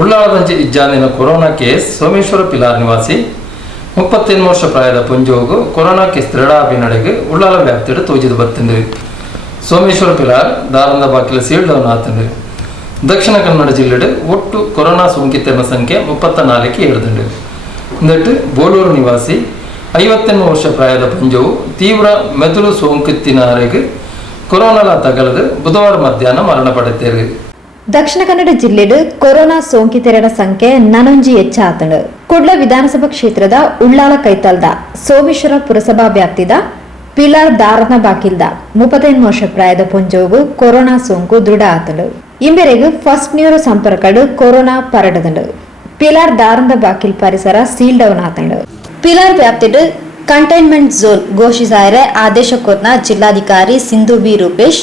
ಉಳ್ಳಾಳದಂಚಿ ಇಜ್ಜಾನಿನ corona case Someshwara ಪಿಲಾರ್ ನಿವಾಸಿ 38 ವರ್ಷ ಪ್ರಾಯದ ಪುಂಜೋಗು corona case ದೃಢಾಭಿನಡೆಗೆ Ullal ವ್ಯಾಪ್ತಿയുടെ ತೋಜಿದು ಬರ್ತಂದ್ರಿ. Someshwara ಪಿಲಾರ್ ದಾರಂದ ಬಾಕಿಲ seal down ಆತಂದ್ರಿ. Dakshina Kannada ಜಿಲ್ಲೆಡೆ ಒಟ್ಟು ಕೊರೋನಾ ಸೋಂಕಿತರ ಸಂಖ್ಯೆ 34ಕ್ಕೆ ಏರಿದಂಡು. ಇಂದಟ್ಟು ಬೋಳೂರು ನಿವಾಸಿ 58 ವರ್ಷ ಪ್ರಾಯದ ಪುಂಜವು ತೀವ್ರ ಮೆದುಳು ಸೋಂಕಿತ್ತಿನವರೆಗೆ ಕೊರೋನಾ ತಗಲದು ಬುಧವಾರ ಮಧ್ಯಾಹ್ನ ಮರಣಪಡುತ್ತೇವೆ. ದಕ್ಷಿಣ ಕನ್ನಡ ಜಿಲ್ಲೆಡು ಕೊರೋನಾ ಸೋಂಕಿತರ ಸಂಖ್ಯೆ 41 ಹೆಚ್ಚಾತಂಡು. ಕುಡ್ಲ ವಿಧಾನಸಭಾ ಕ್ಷೇತ್ರದ ಉಳ್ಳಾಳ ಕೈತಲ್ದ ಸೋಮೇಶ್ವರ ಪುರಸಭಾ ವ್ಯಾಪ್ತಿದ ಪಿಲಾರ್ ದಾರನ ಬಾಕಿಲ್ದ 38 ವರ್ಷ ಪ್ರಾಯದ ಪುಂಜೋಗು ಕೊರೋನಾ ಸೋಂಕು ದೃಢ ಆತಂಡು. ಇಂಬೆರೆಗು ಫಸ್ಟ್ ನ್ಯೂರೋ ಸಂಪರ್ಕಡು ಕೊರೋನಾ ಪರಡದಂಡು. ಪಿಲಾರ್ ದಾರಂದ ಬಾಕಿಲ್ ಪರಿಸರ ಸೀಲ್ ಡೌನ್ ಆತಂಡು. ಪಿಲಾರ್ ವ್ಯಾಪ್ತಿಡು ಕಂಟೈನ್ಮೆಂಟ್ ಝೋನ್ ಘೋಷಿಸಾಯರೆ ಆದೇಶ ಕೊರ್ನ ಜಿಲ್ಲಾಧಿಕಾರಿ ಸಿಂಧು ಬಿ ರೂಪೇಶ್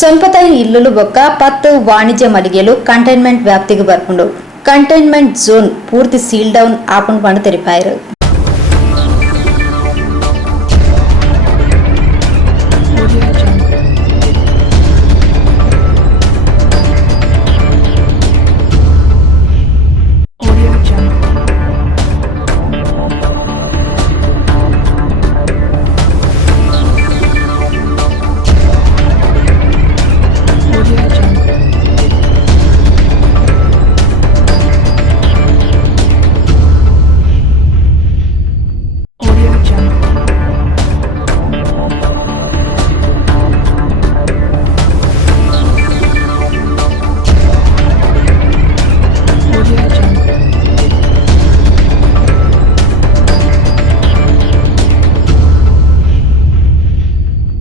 ಸೊಂಪತಾಯಿ ಇಲ್ಲುಲು ಬೊಕ್ಕ 10 ವಾಣಿಜ್ಯ ಮಳಿಗೆಲು ಕಂಟೈನ್ಮೆಂಟ್ ವ್ಯಾಪ್ತಿಗೆ ಬರ್ಪುಂಡು. ಕಂಟೈನ್ಮೆಂಟ್ ಝೋನ್ ಪೂರ್ತಿ ಸೀಲ್ ಡೌನ್ ಆಪುಂಡು ಪಂಡು ತೆರಿಪಾಯರು.